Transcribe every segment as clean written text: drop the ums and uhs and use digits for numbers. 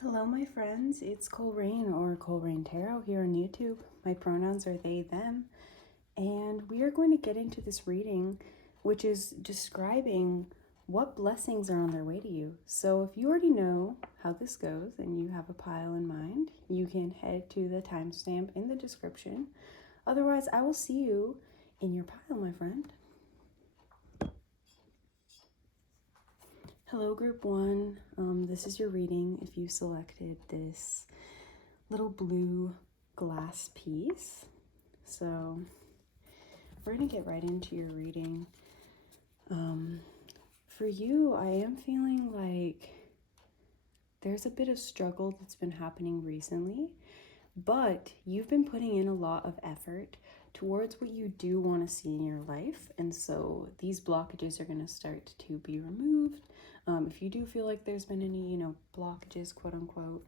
Hello, my friends. It's Colrain or Colrain Tarot here on YouTube. My pronouns are they, them. And we are going to get into this reading, which is describing what blessings are on their way to you. So if you already know how this goes and you have a pile in mind, you can head to the timestamp in the description. Otherwise, I will see you in your pile, my friend. Hello, group one. This is your reading if you selected this little blue glass piece. So we're going to get right into your reading. For you, I am feeling like there's a bit of struggle that's been happening recently, but you've been putting in a lot of effort towards what you do want to see in your life. And so these blockages are going to start to be removed. If you do feel like there's been any, blockages, quote unquote,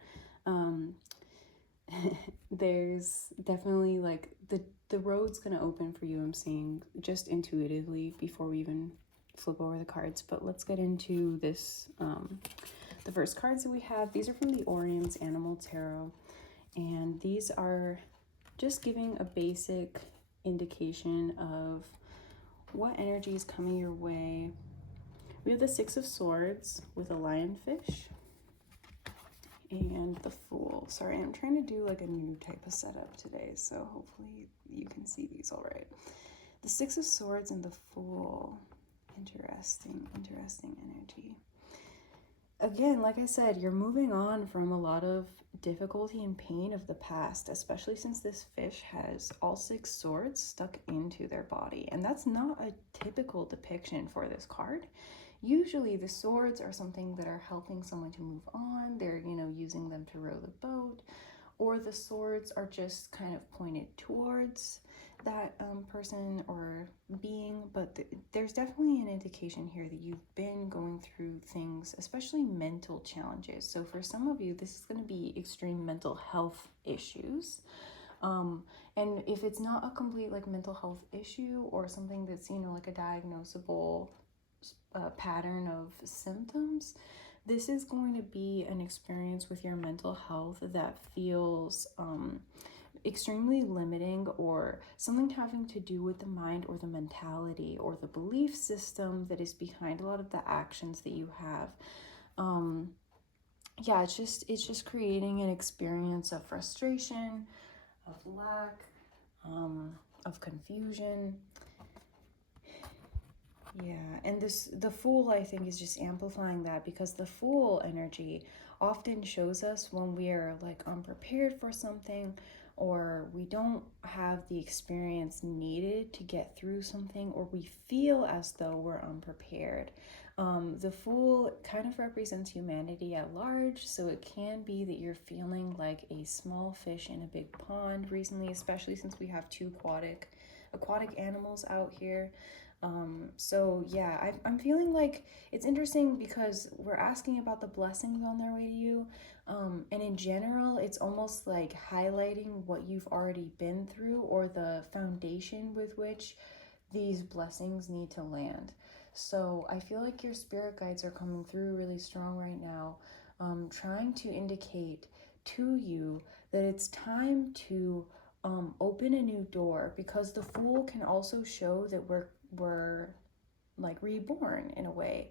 there's definitely like the road's going to open for you. I'm seeing just intuitively before we even flip over the cards. But let's get into this. The first cards that we have, these are from the Oriens Animal Tarot. And these are just giving a basic indication of what energy is coming your way. We have the Six of Swords with a lionfish and the Fool. Sorry, I'm trying to do like a new type of setup today, so hopefully you can see these all right. The Six of Swords and the Fool. Interesting energy. Again, like I said, you're moving on from a lot of difficulty and pain of the past, especially since this fish has all six swords stuck into their body. And that's not a typical depiction for this card. Usually the swords are something that are helping someone to move on. They're, using them to row the boat, or the swords are just kind of pointed towards that person or being, but there's definitely an indication here that you've been going through things, especially mental challenges. So for some of you, this is going to be extreme mental health issues. And if it's not a complete like mental health issue or something that's, like a diagnosable pattern of symptoms, this is going to be an experience with your mental health that feels extremely limiting, or something having to do with the mind or the mentality or the belief system that is behind a lot of the actions that you have. Yeah, it's just creating an experience of frustration, of lack, of confusion. Yeah, and the Fool, I think, is just amplifying that, because the Fool energy often shows us when we are like unprepared for something, or we don't have the experience needed to get through something, or we feel as though we're unprepared. The Fool kind of represents humanity at large, so it can be that you're feeling like a small fish in a big pond recently, especially since we have two aquatic animals out here. So yeah, I'm feeling like it's interesting because we're asking about the blessings on their way to you. And in general, it's almost like highlighting what you've already been through, or the foundation with which these blessings need to land. So I feel like your spirit guides are coming through really strong right now, trying to indicate to you that it's time to open a new door, because the Fool can also show that we're like reborn in a way.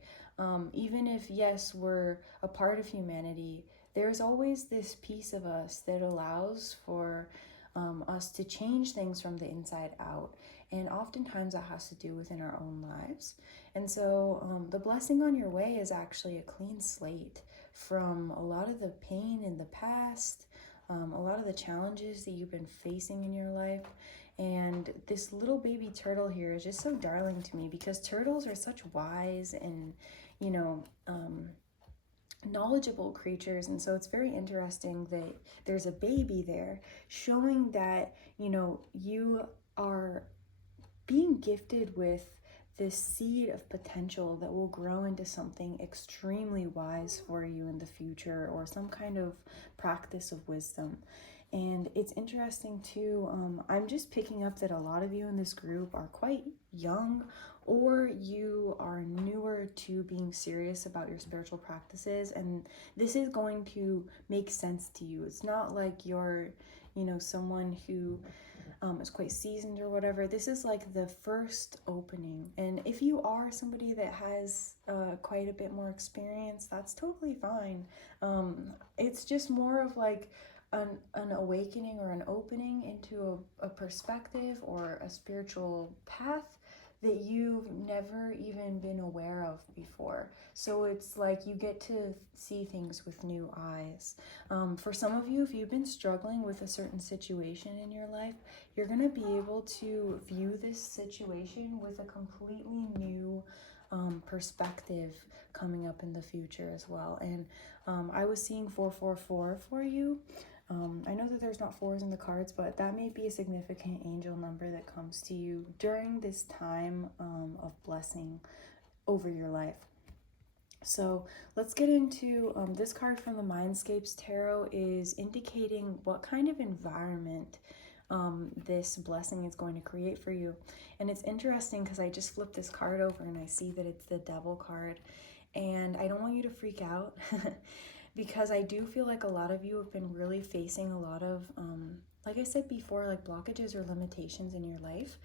Even if, yes, we're a part of humanity, there's always this piece of us that allows for us to change things from the inside out. And oftentimes that has to do within our own lives. And so the blessing on your way is actually a clean slate from a lot of the pain in the past, a lot of the challenges that you've been facing in your life. And this little baby turtle here is just so darling to me, because turtles are such wise and, knowledgeable creatures. And so it's very interesting that there's a baby there, showing that, you are being gifted with this seed of potential that will grow into something extremely wise for you in the future, or some kind of practice of wisdom. And it's interesting too, I'm just picking up that a lot of you in this group are quite young, or you are newer to being serious about your spiritual practices, and this is going to make sense to you. It's not like you're, someone who is quite seasoned or whatever. This is like the first opening. And if you are somebody that has quite a bit more experience, that's totally fine. It's just more of like an awakening or an opening into a perspective or a spiritual path that you've never even been aware of before. So it's like you get to see things with new eyes. For some of you, if you've been struggling with a certain situation in your life, you're going to be able to view this situation with a completely new perspective coming up in the future as well. And I was seeing 444 for you. I know that there's not fours in the cards, but that may be a significant angel number that comes to you during this time of blessing over your life. So let's get into this card from the Mindscapes Tarot is indicating what kind of environment this blessing is going to create for you. And it's interesting because I just flipped this card over and I see that it's the Devil card. And I don't want you to freak out because I do feel like a lot of you have been really facing a lot of, like I said before, like blockages or limitations in your life.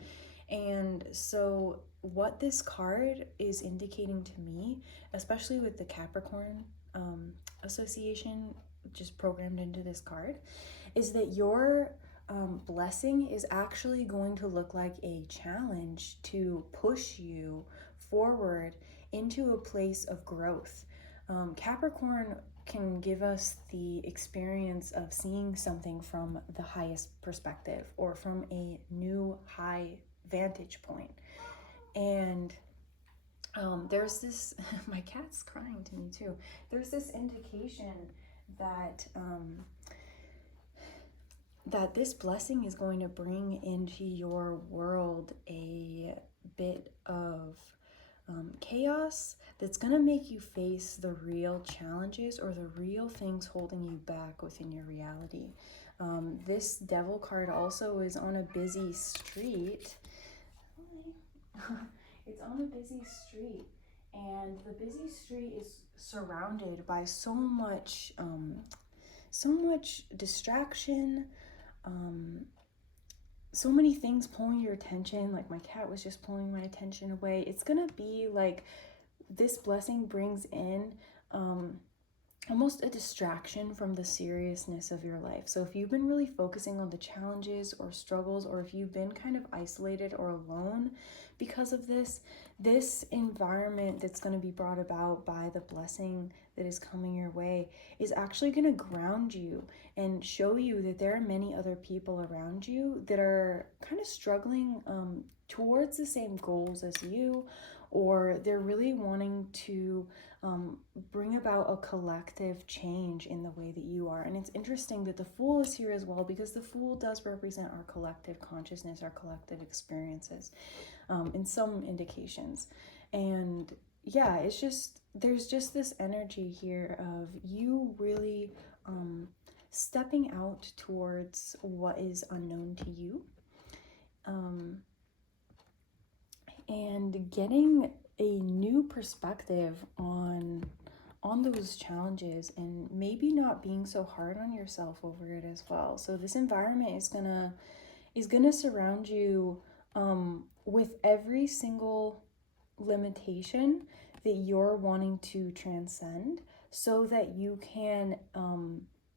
And so what this card is indicating to me, especially with the Capricorn association just programmed into this card, is that your blessing is actually going to look like a challenge to push you forward into a place of growth. Capricorn can give us the experience of seeing something from the highest perspective or from a new high vantage point. And there's this, my cat's crying to me too. There's this indication that that this blessing is going to bring into your world a bit of chaos that's going to make you face the real challenges or the real things holding you back within your reality. This Devil card also is on a busy street. It's on a busy street, and the busy street is surrounded by so much distraction, so many things pulling your attention. Like my cat was just pulling my attention away. It's gonna be like this blessing brings in almost a distraction from the seriousness of your life. So if you've been really focusing on the challenges or struggles, or if you've been kind of isolated or alone because of this environment that's going to be brought about by the blessing that is coming your way is actually going to ground you and show you that there are many other people around you that are kind of struggling towards the same goals as you, or they're really wanting to bring about a collective change in the way that you are. And it's interesting that the Fool is here as well, because the Fool does represent our collective consciousness, our collective experiences in some indications. And yeah, it's just, there's just this energy here of you really stepping out towards what is unknown to you, and getting a new perspective on those challenges, and maybe not being so hard on yourself over it as well. So this environment is gonna surround you with every single limitation that you're wanting to transcend, so that you can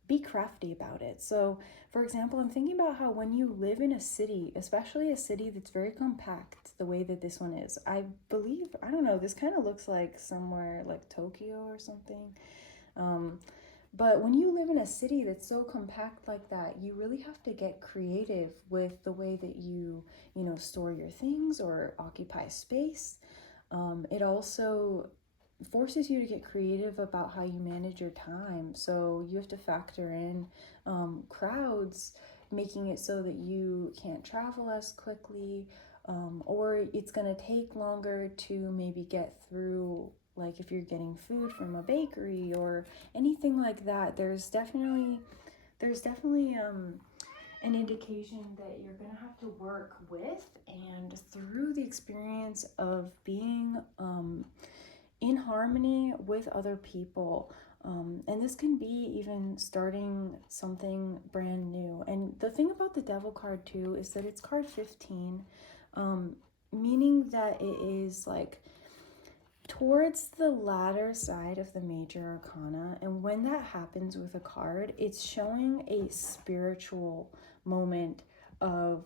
be crafty about it. So for example, I'm thinking about how when you live in a city, especially a city that's very compact the way that this one is, I believe, I don't know, this kind of looks like somewhere like Tokyo or something. But when you live in a city that's so compact like that, you really have to get creative with the way that you store your things or occupy space. It also forces you to get creative about how you manage your time. So you have to factor in crowds, making it so that you can't travel as quickly, or it's going to take longer to maybe get through, like if you're getting food from a bakery or anything like that. There's definitely there's definitely an indication that you're going to have to work with and through the experience of being in harmony with other people. And this can be even starting something brand new. And the thing about the Devil card too is that it's card 15, meaning that it is like towards the latter side of the major arcana. And when that happens with a card, it's showing a spiritual moment of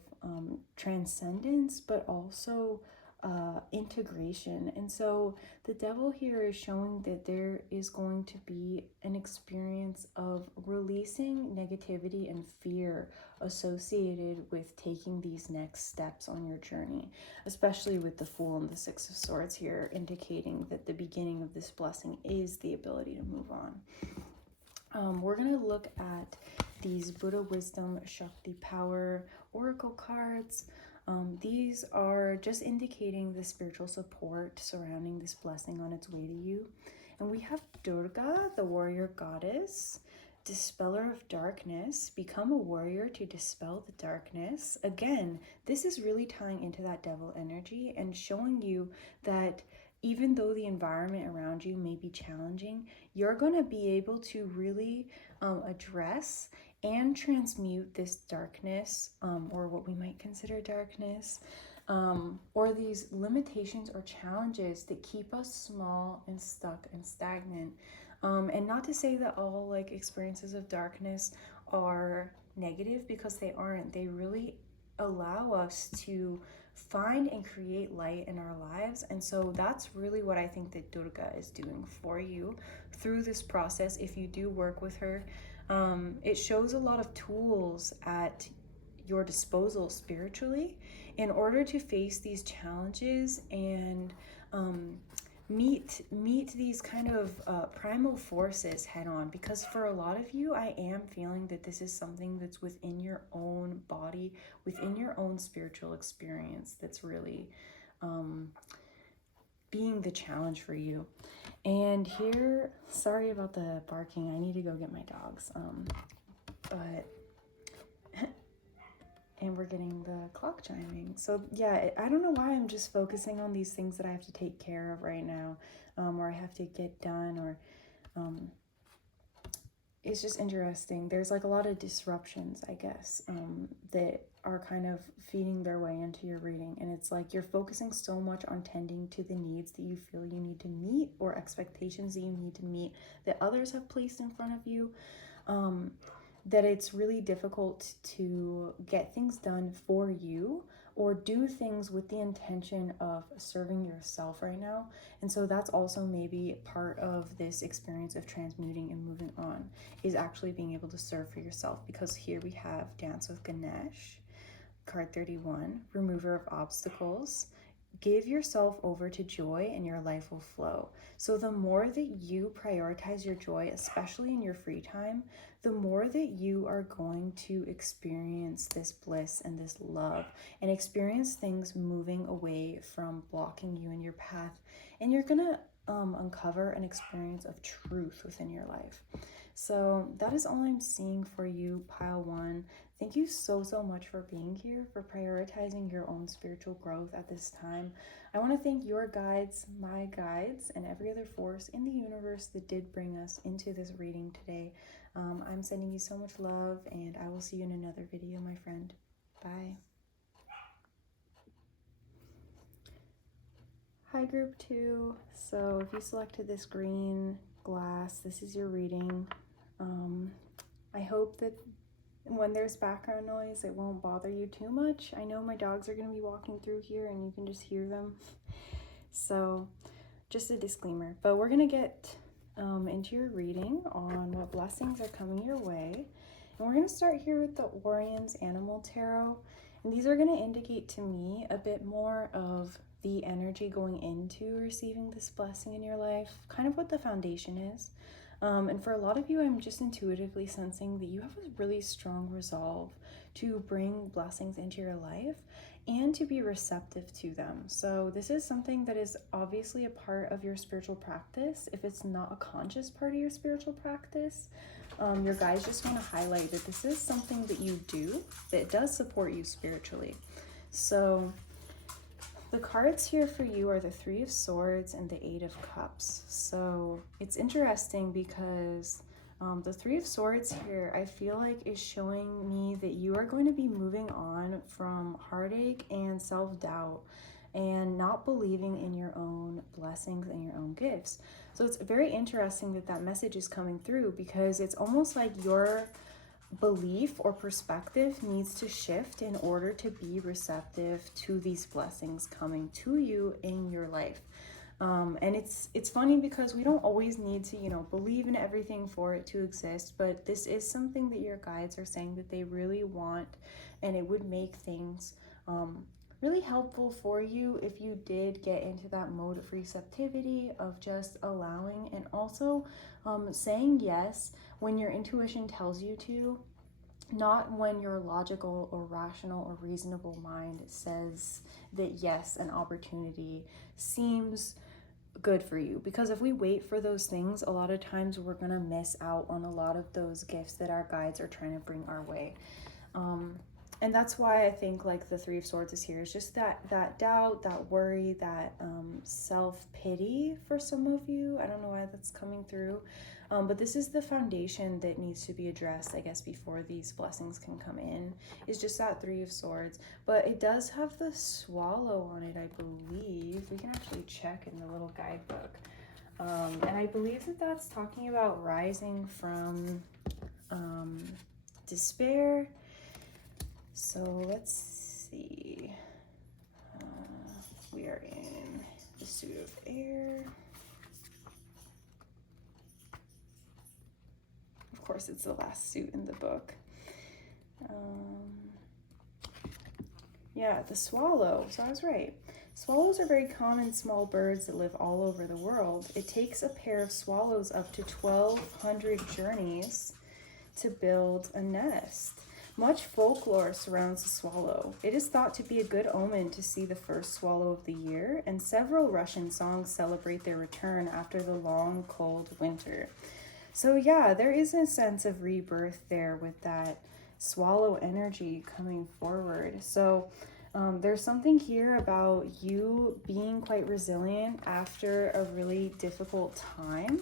transcendence, but also integration. And so the Devil here is showing that there is going to be an experience of releasing negativity and fear associated with taking these next steps on your journey, especially with the Fool and the Six of Swords here, indicating that the beginning of this blessing is the ability to move on. We're going to look at these Buddha Wisdom Shakti Power Oracle cards. These are just indicating the spiritual support surrounding this blessing on its way to you. And we have Durga, the warrior goddess, dispeller of darkness. Become a warrior to dispel the darkness. Again, this is really tying into that devil energy and showing you that even though the environment around you may be challenging, you're going to be able to really address and transmute this darkness, or what we might consider darkness, or these limitations or challenges that keep us small and stuck and stagnant. And not to say that all like experiences of darkness are negative, because they aren't. They really allow us to find and create light in our lives. And so that's really what I think that Durga is doing for you through this process. If you do work with her, it shows a lot of tools at your disposal spiritually in order to face these challenges and meet these kind of primal forces head on. Because for a lot of you, I am feeling that this is something that's within your own body, within your own spiritual experience, that's really being the challenge for you. And here, sorry about the barking, I need to go get my dogs, but and we're getting the clock chiming. So yeah, I don't know why I'm just focusing on these things that I have to take care of right now, or I have to get done, or it's just interesting. There's like a lot of disruptions, I guess, that are kind of feeding their way into your reading. And it's like you're focusing so much on tending to the needs that you feel you need to meet, or expectations that you need to meet that others have placed in front of you, that it's really difficult to get things done for you or do things with the intention of serving yourself right now. And so that's also maybe part of this experience of transmuting and moving on, is actually being able to serve for yourself. Because here we have Dance with Ganesh, card 31, remover of obstacles. Give yourself over to joy and your life will flow. So the more that you prioritize your joy, especially in your free time, the more that you are going to experience this bliss and this love, and experience things moving away from blocking you in your path. And you're gonna uncover an experience of truth within your life. So that is all I'm seeing for you, pile one. Thank you so much for being here, for prioritizing your own spiritual growth at this time. I want to thank your guides, my guides, and every other force in the universe that did bring us into this reading today. I'm sending you so much love, and I will see you in another video, my friend. Bye. Hi, group 2. So if you selected this green glass, this is your reading. I hope that when there's background noise, it won't bother you too much. I know my dogs are going to be walking through here and you can just hear them. So just a disclaimer, but we're going to get into your reading on what blessings are coming your way. And we're going to start here with the Oriens Animal Tarot. And these are going to indicate to me a bit more of the energy going into receiving this blessing in your life, kind of what the foundation is. And for a lot of you, I'm just intuitively sensing that you have a really strong resolve to bring blessings into your life and to be receptive to them. So this is something that is obviously a part of your spiritual practice. If it's not a conscious part of your spiritual practice, your guides just want to highlight that this is something that you do that does support you spiritually. So the cards here for you are the Three of Swords and the Eight of Cups. So it's interesting because the Three of Swords here, I feel like, is showing me that you are going to be moving on from heartache and self-doubt and not believing in your own blessings and your own gifts. So it's very interesting that that message is coming through, because it's almost like your belief or perspective needs to shift in order to be receptive to these blessings coming to you in your life. And it's funny because we don't always need to, believe in everything for it to exist, but this is something that your guides are saying that they really want, and it would make things really helpful for you if you did get into that mode of receptivity, of just allowing, and also saying yes when your intuition tells you to, not when your logical or rational or reasonable mind says that yes, an opportunity seems good for you. Because if we wait for those things, a lot of times we're gonna miss out on a lot of those gifts that our guides are trying to bring our way. And that's why I think like the Three of Swords is here. It's just that doubt, that worry, that self-pity for some of you. I don't know why that's coming through. But this is the foundation that needs to be addressed, I guess, before these blessings can come in. It's just that Three of Swords. But it does have the swallow on it, I believe. We can actually check in the little guidebook. And I believe that that's talking about rising from despair. So let's see. We are in the suit of air. Of course, it's the last suit in the book. Yeah, the swallow. So I was right. Swallows are very common small birds that live all over the world. It takes a pair of swallows up to 1,200 journeys to build a nest. Much folklore surrounds the swallow. It is thought to be a good omen to see the first swallow of the year, and several Russian songs celebrate their return after the long, cold winter. So yeah, there is a sense of rebirth there with that swallow energy coming forward. So there's something here about you being quite resilient after a really difficult time.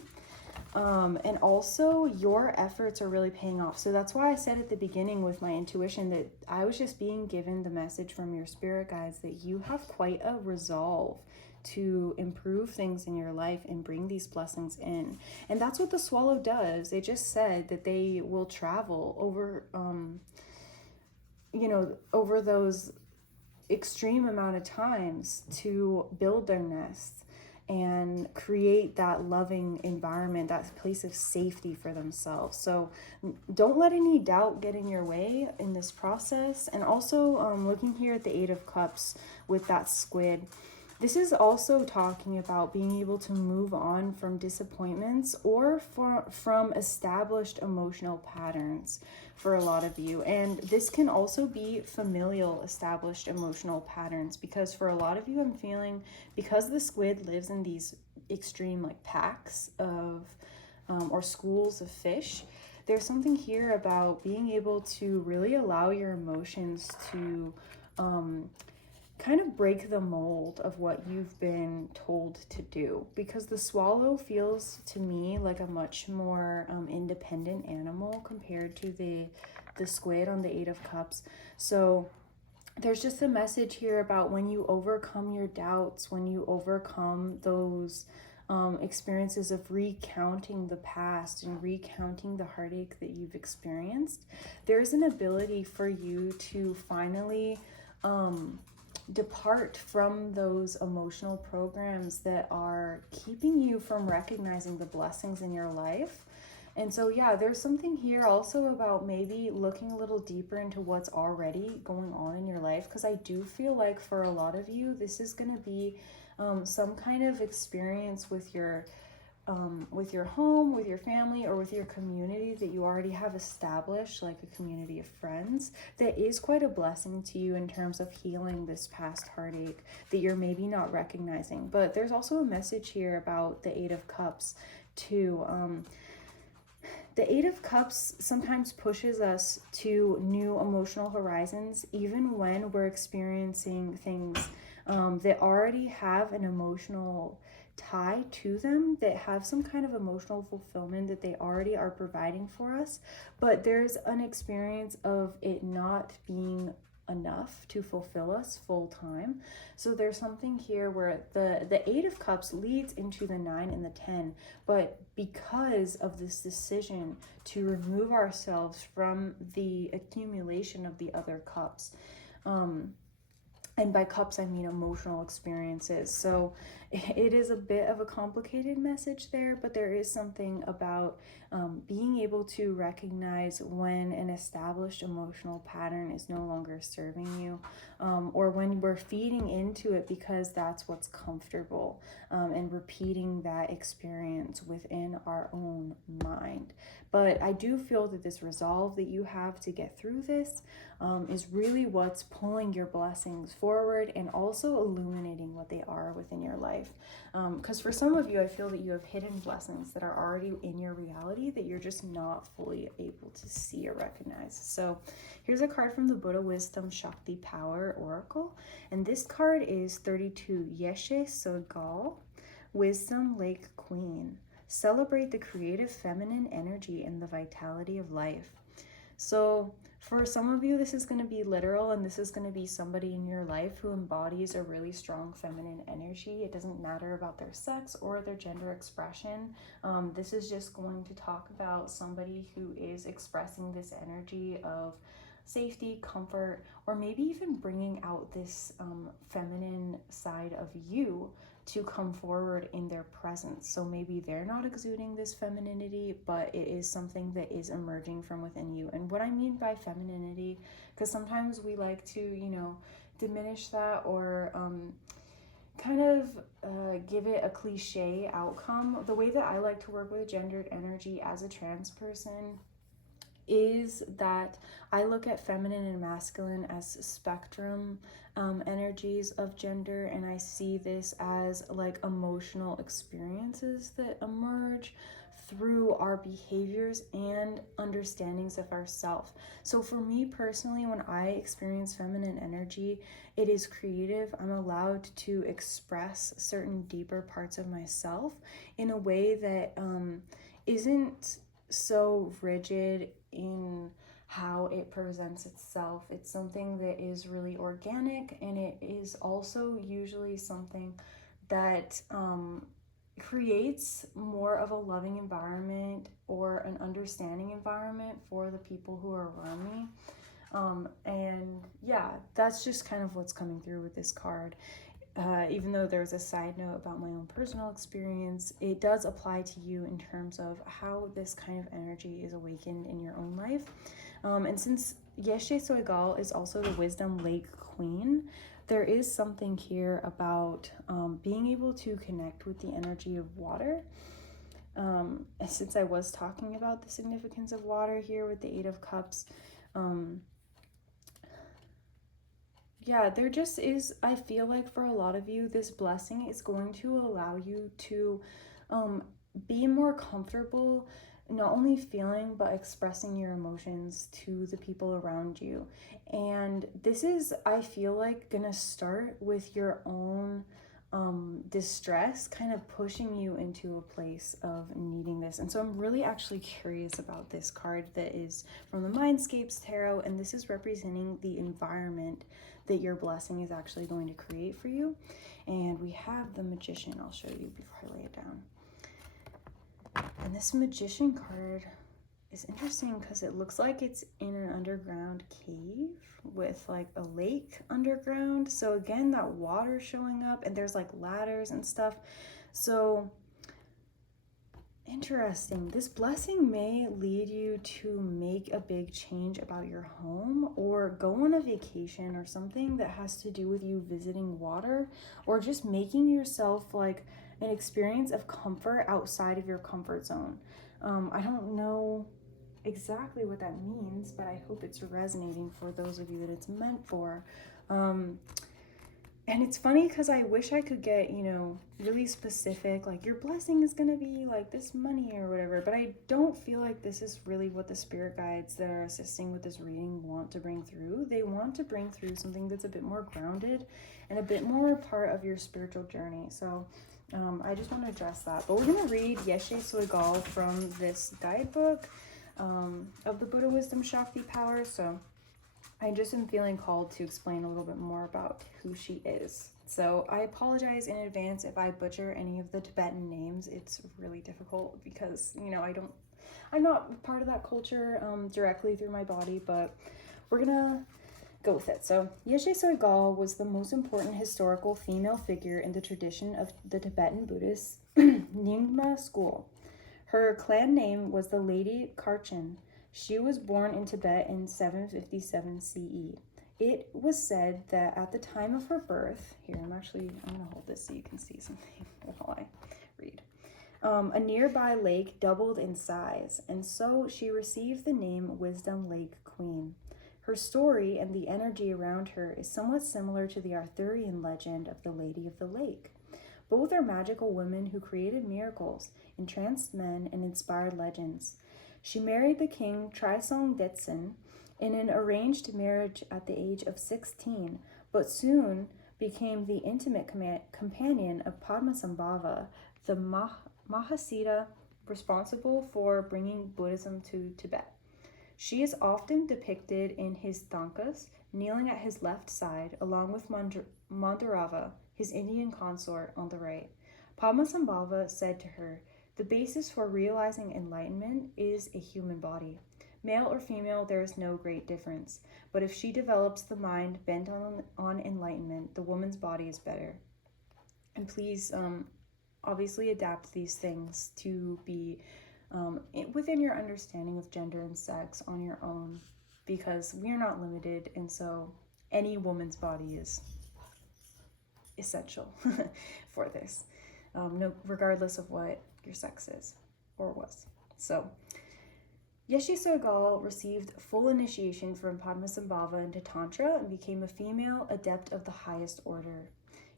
And also your efforts are really paying off. So that's why I said at the beginning with my intuition that I was just being given the message from your spirit guides that you have quite a resolve to improve things in your life and bring these blessings in. And that's what the swallow does. It just said that they will travel over, over those extreme amount of times to build their nests and create that loving environment, that place of safety for themselves. So don't let any doubt get in your way in this process. And also looking here at the Eight of Cups with that squid, this is also talking about being able to move on from disappointments or from established emotional patterns for a lot of you. And this can also be familial established emotional patterns, because for a lot of you, I'm feeling, because the squid lives in these extreme like packs of or schools of fish, there's something here about being able to really allow your emotions to kind of break the mold of what you've been told to do, because the swallow feels to me like a much more independent animal compared to the squid on the Eight of Cups. So there's just a message here about when you overcome your doubts, when you overcome those experiences of recounting the past and recounting the heartache that you've experienced, there's an ability for you to finally depart from those emotional programs that are keeping you from recognizing the blessings in your life. And so yeah, there's something here also about maybe looking a little deeper into what's already going on in your life, because I do feel like for a lot of you, this is going to be some kind of experience with your home, with your family, or with your community that you already have established, like a community of friends, that is quite a blessing to you in terms of healing this past heartache that you're maybe not recognizing. But there's also a message here about the Eight of Cups too. The Eight of Cups sometimes pushes us to new emotional horizons, even when we're experiencing things that already have an emotional tie to them, that have some kind of emotional fulfillment that they already are providing for us. But there's an experience of it not being enough to fulfill us full time. So there's something here where the Eight of Cups leads into the 9 and the 10, but because of this decision to remove ourselves from the accumulation of the other cups, and by cups I mean emotional experiences. So it is a bit of a complicated message there, but there is something about being able to recognize when an established emotional pattern is no longer serving you, or when we're feeding into it because that's what's comfortable, and repeating that experience within our own mind. But I do feel that this resolve that you have to get through this is really what's pulling your blessings forward and also illuminating what they are within your life. Because for some of you, I feel that you have hidden blessings that are already in your reality that you're just not fully able to see or recognize. So here's a card from the Buddha Wisdom Shakti Power Oracle. And this card is 32 Yeshe Sogal, Wisdom Lake Queen. Celebrate the creative feminine energy and the vitality of life. So for some of you, this is going to be literal, and this is going to be somebody in your life who embodies a really strong feminine energy. It doesn't matter about their sex or their gender expression. This is just going to talk about somebody who is expressing this energy of safety, comfort, or maybe even bringing out this feminine side of you to come forward in their presence. So maybe they're not exuding this femininity, but it is something that is emerging from within you. And what I mean by femininity, because sometimes we like to, diminish that or kind of give it a cliche outcome. The way that I like to work with gendered energy as a trans person is that I look at feminine and masculine as spectrum energies of gender, and I see this as like emotional experiences that emerge through our behaviors and understandings of ourselves. So for me personally, when I experience feminine energy, it is creative. I'm allowed to express certain deeper parts of myself in a way that isn't so rigid in how it presents itself. It's something that is really organic, and it is also usually something that creates more of a loving environment or an understanding environment for the people who are around me. And yeah, that's just kind of what's coming through with this card. Even though there's a side note about my own personal experience, it does apply to you in terms of how this kind of energy is awakened in your own life. And since Yeshe Soigal is also the Wisdom Lake Queen, there is something here about being able to connect with the energy of water. Since I was talking about the significance of water here with the Eight of Cups, yeah, there just is, I feel like for a lot of you, this blessing is going to allow you to be more comfortable, not only feeling, but expressing your emotions to the people around you. And this is, I feel like, gonna start with your own distress kind of pushing you into a place of needing this. And so I'm really actually curious about this card that is from the Mindscapes Tarot, and this is representing the environment that your blessing is actually going to create for you. And we have the Magician. I'll show you before I lay it down. And this Magician card is interesting because it looks like it's in an underground cave with like a lake underground. So again, that water showing up, and there's like ladders and stuff. So interesting. This blessing may lead you to make a big change about your home, or go on a vacation, or something that has to do with you visiting water, or just making yourself like an experience of comfort outside of your comfort zone. I don't know exactly what that means, but I hope it's resonating for those of you that it's meant for. And it's funny because I wish I could get, you know, really specific, like your blessing is going to be like this money or whatever, but I don't feel like this is really what the spirit guides that are assisting with this reading want to bring through. They want to bring through something that's a bit more grounded and a bit more part of your spiritual journey. So I just want to address that. But we're going to read Yeshe Soigal from this guidebook of the Buddha Wisdom Shakti Power. So I just am feeling called to explain a little bit more about who she is. So I apologize in advance if I butcher any of the Tibetan names. It's really difficult because, you know, I'm not part of that culture directly through my body, but we're gonna go with it. So Yeshe Soigal was the most important historical female figure in the tradition of the Tibetan Buddhist Nyingma school. Her clan name was the Lady Karchen. She was born in Tibet in 757 CE. It was said that at the time of her birth, here I'm going to hold this so you can see something while I read. A nearby lake doubled in size, and so she received the name Wisdom Lake Queen. Her story and the energy around her is somewhat similar to the Arthurian legend of the Lady of the Lake. Both are magical women who created miracles, entranced men, and inspired legends. She married the king Trisong Detsen in an arranged marriage at the age of 16, but soon became the intimate companion of Padmasambhava, the Mahasiddha responsible for bringing Buddhism to Tibet. She is often depicted in his tankas, kneeling at his left side, along with Mandurava, his Indian consort, on the right. Padmasambhava said to her, "The basis for realizing enlightenment is a human body. Male or female, there is no great difference. But if she develops the mind bent on enlightenment, the woman's body is better." And please, obviously adapt these things to be within your understanding of gender and sex on your own, because we are not limited, and so any woman's body is essential for this, regardless of what your sex is or was. So Yeshe Soigal received full initiation from Padmasambhava into Tantra and became a female adept of the highest order.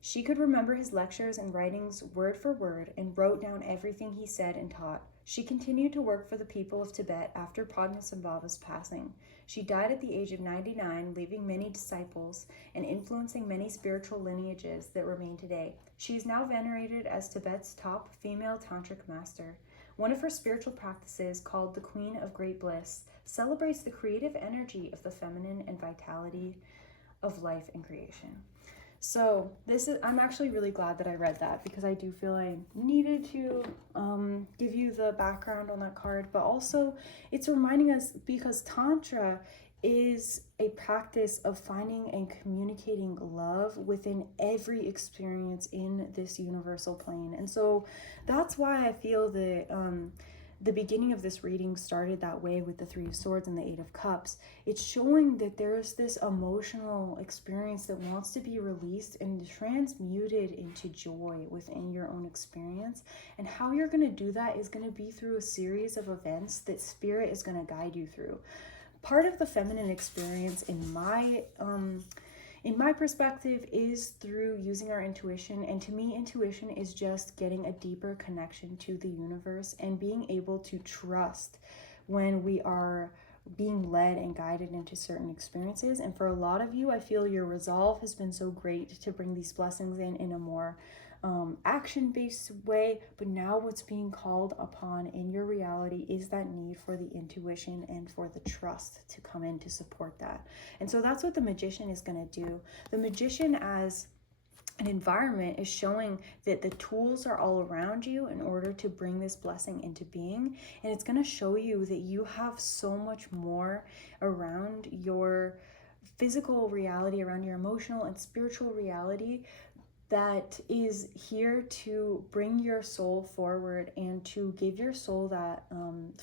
She could remember his lectures and writings word for word and wrote down everything he said and taught. She continued to work for the people of Tibet after Padmasambhava's passing. She died at the age of 99, leaving many disciples and influencing many spiritual lineages that remain today. She is now venerated as Tibet's top female tantric master. One of her spiritual practices, called the Queen of Great Bliss, celebrates the creative energy of the feminine and vitality of life and creation. So I'm actually really glad that I read that, because I do feel I needed to give you the background on that card, but also it's reminding us, because Tantra is a practice of finding and communicating love within every experience in this universal plane. And so that's why I feel that the beginning of this reading started that way with the Three of Swords and the Eight of Cups. It's showing that there's this emotional experience that wants to be released and transmuted into joy within your own experience. And how you're going to do that is going to be through a series of events that Spirit is going to guide you through. Part of the feminine experience in my perspective is through using our intuition. And to me, intuition is just getting a deeper connection to the universe and being able to trust when we are being led and guided into certain experiences. And for a lot of you, I feel your resolve has been so great to bring these blessings in a more action-based way, but now what's being called upon in your reality is that need for the intuition and for the trust to come in to support that. And so that's what the Magician is going to do. The Magician, as an environment, is showing that the tools are all around you in order to bring this blessing into being. And it's going to show you that you have so much more around your physical reality, around your emotional and spiritual reality, that is here to bring your soul forward and to give your soul that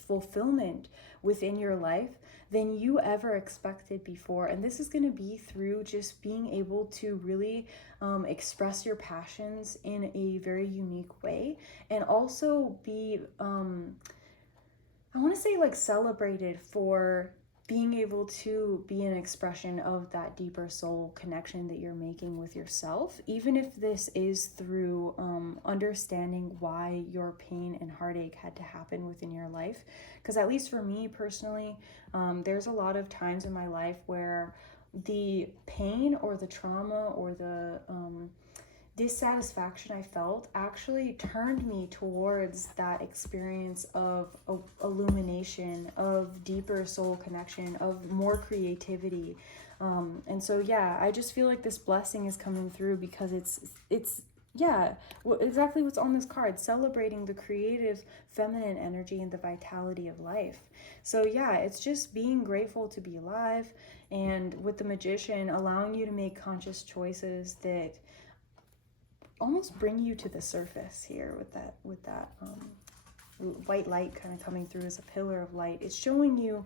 fulfillment within your life than you ever expected before. And this is going to be through just being able to really express your passions in a very unique way, and also be, I want to say, like, celebrated for being able to be an expression of that deeper soul connection that you're making with yourself, even if this is through understanding why your pain and heartache had to happen within your life. Because at least for me personally, there's a lot of times in my life where the pain or the trauma or the dissatisfaction I felt actually turned me towards that experience of illumination, of deeper soul connection, of more creativity. And so, yeah, I just feel like this blessing is coming through because it's yeah, exactly what's on this card, celebrating the creative feminine energy and the vitality of life. So yeah, it's just being grateful to be alive, and with the Magician allowing you to make conscious choices that almost bring you to the surface here with that white light kind of coming through as a pillar of light. It's showing you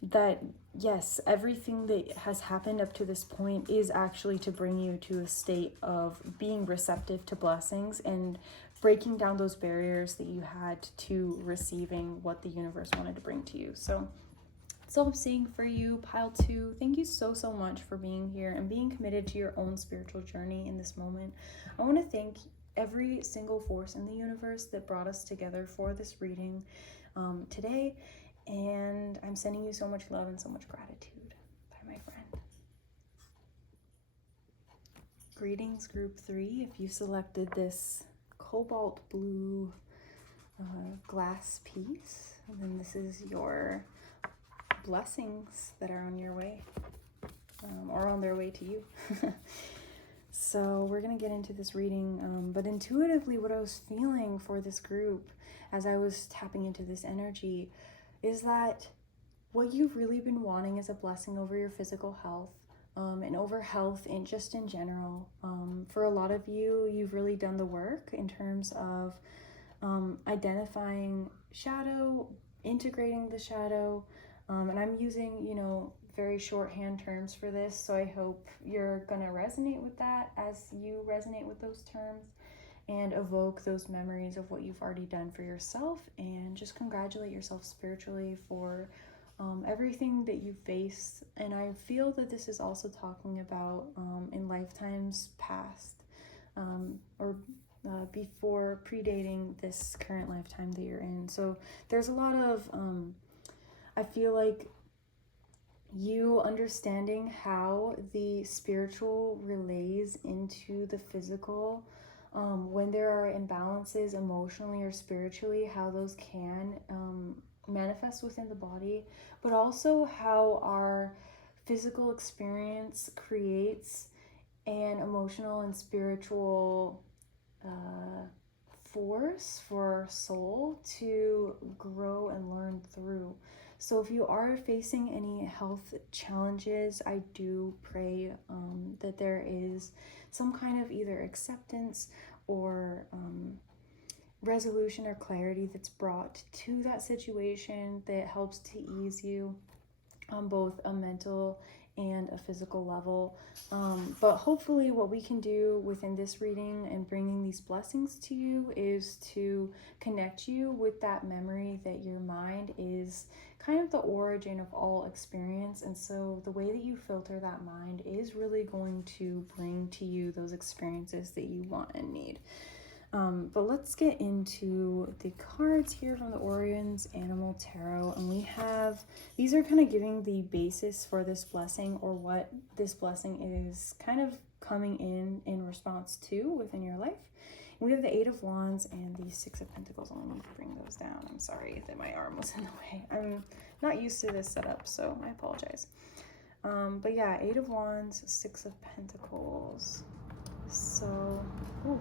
that yes, everything that has happened up to this point is actually to bring you to a state of being receptive to blessings and breaking down those barriers that you had to receiving what the universe wanted to bring to you. So I'm seeing for you, pile 2. Thank you so much for being here and being committed to your own spiritual journey in this moment. I want to thank every single force in the universe that brought us together for this reading today. And I'm sending you so much love and so much gratitude. Bye, my friend. Greetings, group 3. If you selected this cobalt blue glass piece, then this is your blessings that are on your way, or on their way to you. So we're gonna get into this reading, but intuitively what I was feeling for this group as I was tapping into this energy is that what you've really been wanting is a blessing over your physical health, and over health and just in general. For a lot of you, you've really done the work in terms of identifying shadow, integrating the shadow, and I'm using, very shorthand terms for this, so I hope you're gonna resonate with that as you resonate with those terms and evoke those memories of what you've already done for yourself, and just congratulate yourself spiritually for everything that you face. And I feel that this is also talking about in lifetimes past, or before, predating this current lifetime that you're in. So there's a lot of I feel like you understanding how the spiritual relays into the physical, when there are imbalances emotionally or spiritually, how those can manifest within the body, but also how our physical experience creates an emotional and spiritual force for our soul to grow and learn through. So if you are facing any health challenges, I do pray that there is some kind of either acceptance or resolution or clarity that's brought to that situation that helps to ease you on both a mental and a physical level. But hopefully what we can do within this reading and bringing these blessings to you is to connect you with that memory that your mind is kind of the origin of all experience. And so the way that you filter that mind is really going to bring to you those experiences that you want and need. But let's get into the cards here from the Oriens Animal Tarot. And we have, these are kind of giving the basis for this blessing, or what this blessing is kind of coming in response to within your life. We have the 8 of Wands and the 6 of Pentacles. I need to bring those down. I'm sorry that my arm was in the way. I'm not used to this setup, so I apologize. But yeah, 8 of Wands, 6 of Pentacles. So, ooh.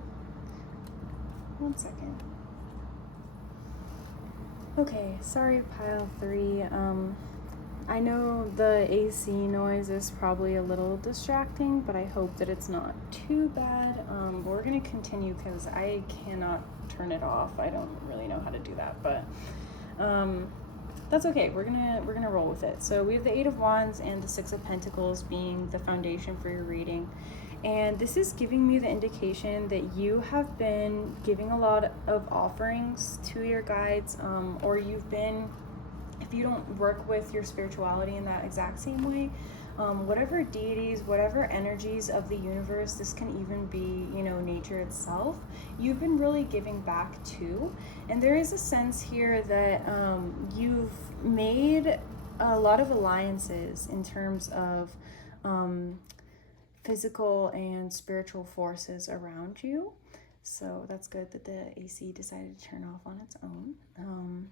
1 second. Okay, sorry, pile 3. I know the AC noise is probably a little distracting, but I hope that it's not too bad. But we're gonna continue because I cannot turn it off. I don't really know how to do that, but that's okay. We're gonna roll with it. So we have the 8 of Wands and the 6 of Pentacles being the foundation for your reading. And this is giving me the indication that you have been giving a lot of offerings to your guides, or you've been if you don't work with your spirituality in that exact same way, whatever deities, whatever energies of the universe, this can even be, you know, nature itself, you've been really giving back to. And there is a sense here that you've made a lot of alliances in terms of physical and spiritual forces around you. So that's good that the AC decided to turn off on its own.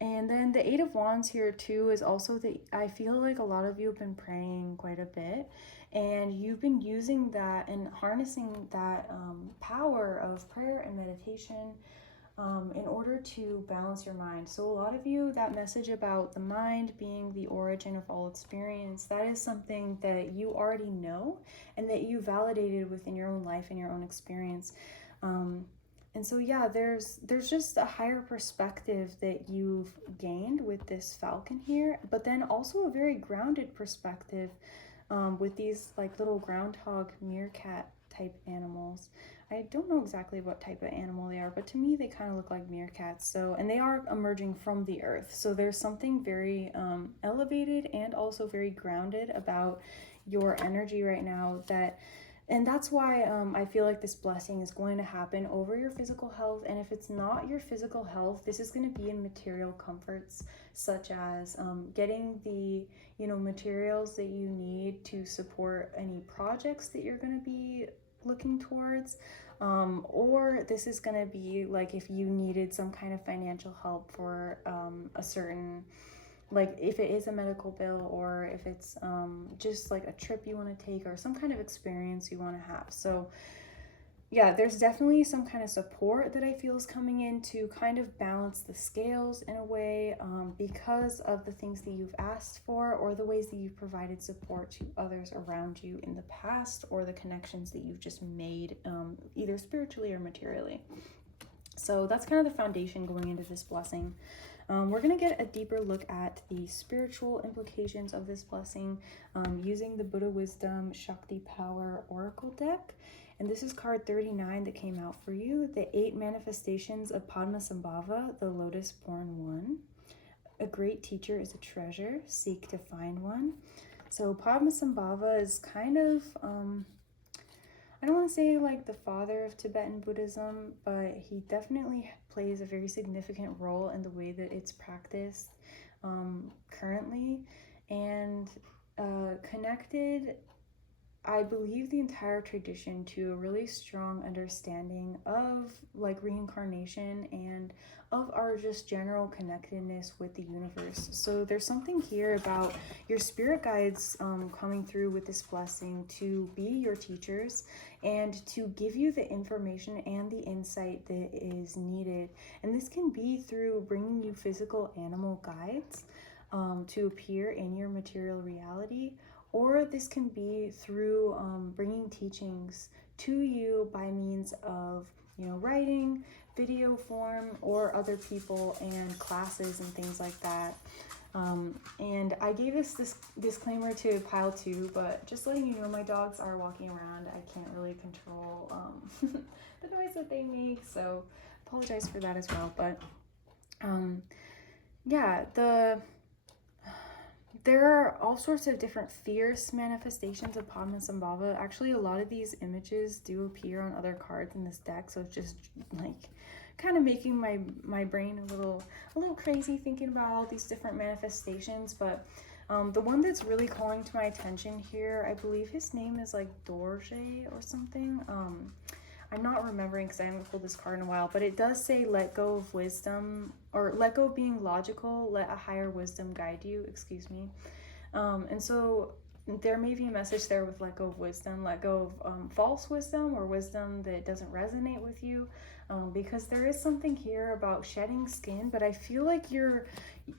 And then the Eight of Wands here too is also that I feel like a lot of you have been praying quite a bit, and you've been using that and harnessing that power of prayer and meditation in order to balance your mind. So a lot of you, that message about the mind being the origin of all experience, that is something that you already know and that you validated within your own life and your own experience. And so yeah, there's just a higher perspective that you've gained with this falcon here, but then also a very grounded perspective with these like little groundhog meerkat type animals. I don't know exactly what type of animal they are, but to me they kind of look like meerkats. So, and they are emerging from the earth. So there's something very elevated and also very grounded about your energy right now, and that's why I feel like this blessing is going to happen over your physical health. And if it's not your physical health, this is going to be in material comforts, such as getting the, you know, materials that you need to support any projects that you're going to be looking towards. Or this is going to be like if you needed some kind of financial help for a certain, like if it is a medical bill, or if it's just like a trip you want to take or some kind of experience you want to have. So yeah, there's definitely some kind of support that I feel is coming in to kind of balance the scales in a way, because of the things that you've asked for or the ways that you've provided support to others around you in the past, or the connections that you've just made, either spiritually or materially. So that's kind of the foundation going into this blessing. We're going to get a deeper look at the spiritual implications of this blessing using the Buddha Wisdom Shakti Power Oracle deck. And this is card 39 that came out for you. The 8 manifestations of Padmasambhava, the Lotus-born One. A great teacher is a treasure. Seek to find one. So Padmasambhava is kind of, I don't want to say like the father of Tibetan Buddhism, but he definitely plays a very significant role in the way that it's practiced currently, and connected, I believe, the entire tradition to a really strong understanding of like reincarnation and of our just general connectedness with the universe. So there's something here about your spirit guides coming through with this blessing to be your teachers and to give you the information and the insight that is needed. And this can be through bringing you physical animal guides to appear in your material reality, or this can be through bringing teachings to you by means of, you know, writing, video form, or other people and classes and things like that. And I gave this disclaimer to pile 2, but just letting you know, my dogs are walking around. I can't really control the noise that they make, so apologize for that as well. But yeah, there are all sorts of different fierce manifestations of Padmasambhava. Actually, a lot of these images do appear on other cards in this deck, so it's just like kind of making my brain a little crazy thinking about all these different manifestations. But the one that's really calling to my attention here, I believe his name is like Dorje or something. I'm not remembering because I haven't pulled this card in a while, but it does say let go of wisdom, or let go of being logical, let a higher wisdom guide you, excuse me. And so there may be a message there with let go of wisdom, let go of false wisdom or wisdom that doesn't resonate with you, because there is something here about shedding skin, but I feel like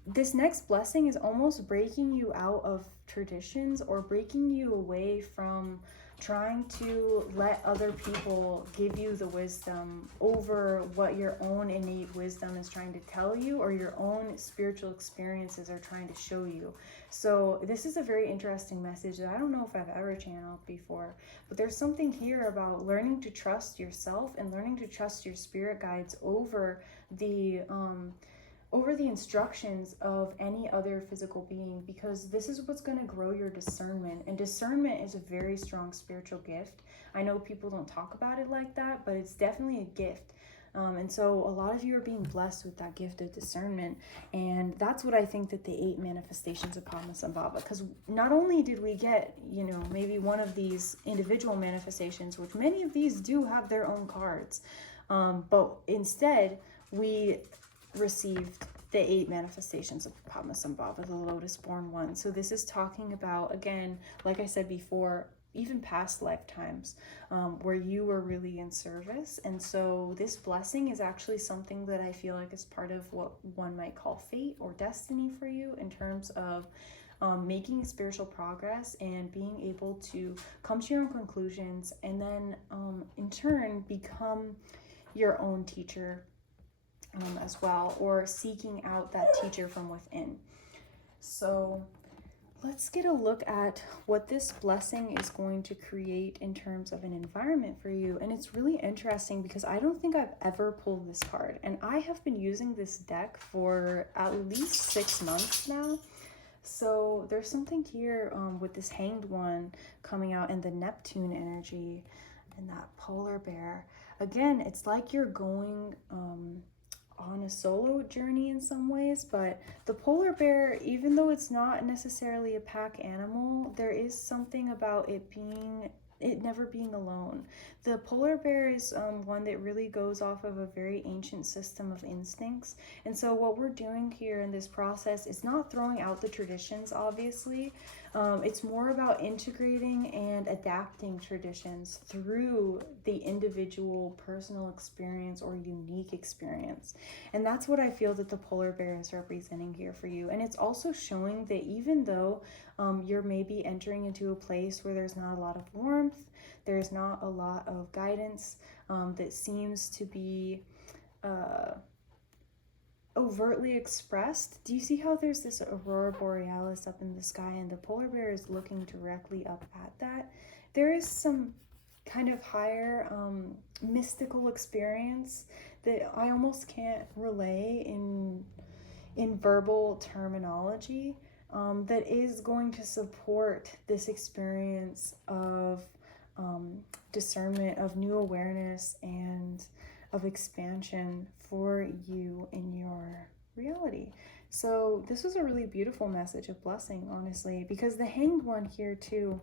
this next blessing is almost breaking you out of traditions or breaking you away from trying to let other people give you the wisdom over what your own innate wisdom is trying to tell you, or your own spiritual experiences are trying to show you. So this is a very interesting message that I don't know if I've ever channeled before, but there's something here about learning to trust yourself and learning to trust your spirit guides over the over the instructions of any other physical being, because this is what's going to grow your discernment. And discernment is a very strong spiritual gift. I know people don't talk about it like that, but it's definitely a gift. And so a lot of you are being blessed with that gift of discernment. And that's what I think that the 8 manifestations of Padmasambhava, because not only did we get, you know, maybe one of these individual manifestations, which many of these do have their own cards, but instead we received the 8 manifestations of Padmasambhava, the lotus-born one. So this is talking about, again, like I said before, even past lifetimes, where you were really in service. And so this blessing is actually something that I feel like is part of what one might call fate or destiny for you, in terms of making spiritual progress and being able to come to your own conclusions, and then in turn become your own teacher as well, or seeking out that teacher from within. So let's get a look at what this blessing is going to create in terms of an environment for you. And it's really interesting because I don't think I've ever pulled this card, and I have been using this deck for at least 6 months now. So there's something here with this Hanged One coming out, and the Neptune energy and that polar bear. Again, it's like you're going on a solo journey in some ways, but the polar bear, even though it's not necessarily a pack animal, there is something about it never being alone. The polar bear is one that really goes off of a very ancient system of instincts. And so what we're doing here in this process is not throwing out the traditions, obviously. It's more about integrating and adapting traditions through the individual personal experience or unique experience. And that's what I feel that the polar bear is representing here for you. And it's also showing that even though you're maybe entering into a place where there's not a lot of warmth, there's not a lot of guidance that seems to be overtly expressed. Do you see how there's this aurora borealis up in the sky, and the polar bear is looking directly up at that? There is some kind of higher mystical experience that I almost can't relay in verbal terminology, that is going to support this experience of discernment, of new awareness, and of expansion for you in your reality. So this was a really beautiful message of blessing, honestly, because the Hanged One here too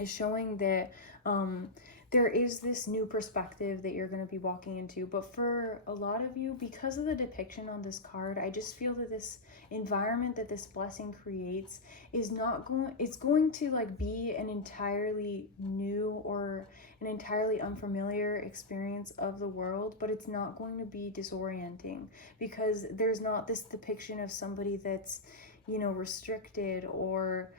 is showing that there is this new perspective that you're going to be walking into. But for a lot of you, because of the depiction on this card, I just feel that this environment that this blessing creates is not going, it's going to like be an entirely new or an entirely unfamiliar experience of the world, but it's not going to be disorienting, because there's not this depiction of somebody that's, you know, restricted or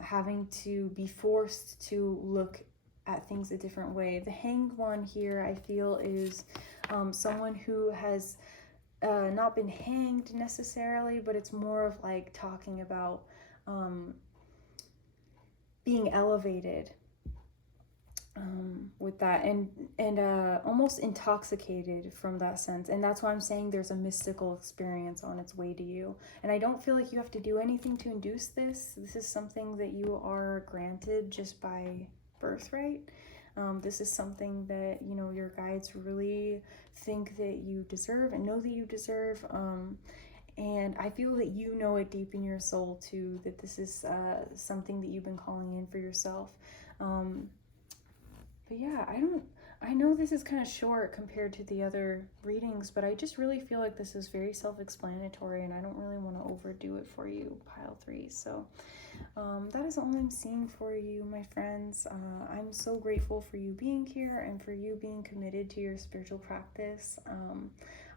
having to be forced to look at things a different way. The Hanged One here, I feel, is someone who has not been hanged necessarily, but it's more of like talking about being elevated with that, and almost intoxicated from that sense. And that's why I'm saying there's a mystical experience on its way to you. And I don't feel like you have to do anything to induce this. This is something that you are granted just by birthright. This is something that, you know, your guides really think that you deserve and know that you deserve. And I feel that you know it deep in your soul too, that this is something that you've been calling in for yourself. But yeah, I know this is kind of short compared to the other readings, but I just really feel like this is very self-explanatory, and I don't really want to overdo it for you, pile 3. So that is all I'm seeing for you, my friends. I'm so grateful for you being here and for you being committed to your spiritual practice.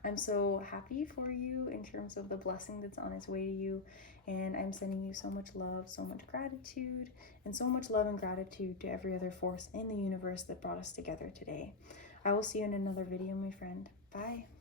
I'm so happy for you in terms of the blessing that's on its way to you. And I'm sending you so much love, so much gratitude, and so much love and gratitude to every other force in the universe that brought us together today. I will see you in another video, my friend. Bye.